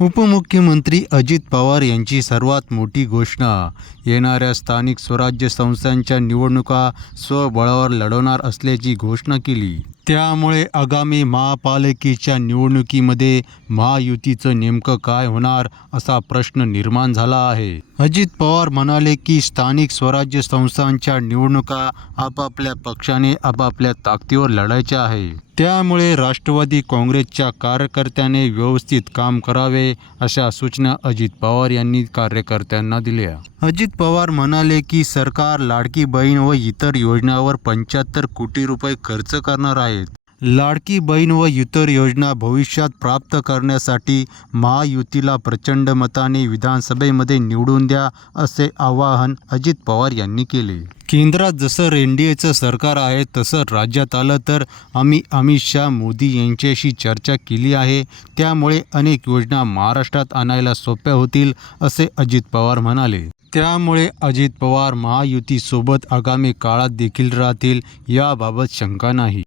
उपमुख्यमंत्री अजित पवार यांची सर्वात मोठी घोषणा. येणाऱ्या स्थानिक स्वराज्य संस्थांच्या निवडणुका स्वबळावर लढवणार असल्याची घोषणा केली. त्यामुळे आगामी महापालिकेच्या निवडणुकीमध्ये महायुतीचं नेमकं काय होणार असा प्रश्न निर्माण झाला आहे. अजित पवार म्हणाले की स्थानिक स्वराज्य संस्थांच्या निवडणुका आपापल्या पक्षाने आपापल्या ताकदीवर लढायच्या आहे त्यामुळे राष्ट्रवादी काँग्रेसच्या कार्यकर्त्याने व्यवस्थित काम करावे अशा सूचना अजित पवार यांनी कार्यकर्त्यांना दिल्या. अजित पवार म्हणाले की सरकार लाडकी बहीण व इतर योजनांवर पंच्याहत्तर कोटी रुपये खर्च करणार आहेत. लाडकी बहीण व इतर योजना भविष्यात प्राप्त करण्यासाठी महायुतीला प्रचंड मताने विधानसभेमध्ये निवडून द्या असे आवाहन अजित पवार यांनी केले. केंद्रात जसं एनडीएचं सरकार आहे तसं राज्यात आलं तर आम्ही अमित शहा मोदी यांच्याशी चर्चा केली आहे. त्यामुळे अनेक योजना महाराष्ट्रात आणायला सोप्या होतील असे अजित पवार म्हणाले. त्यामुळे अजित पवार महायुतीसोबत आगामी काळात देखील राहतील याबाबत शंका नाही.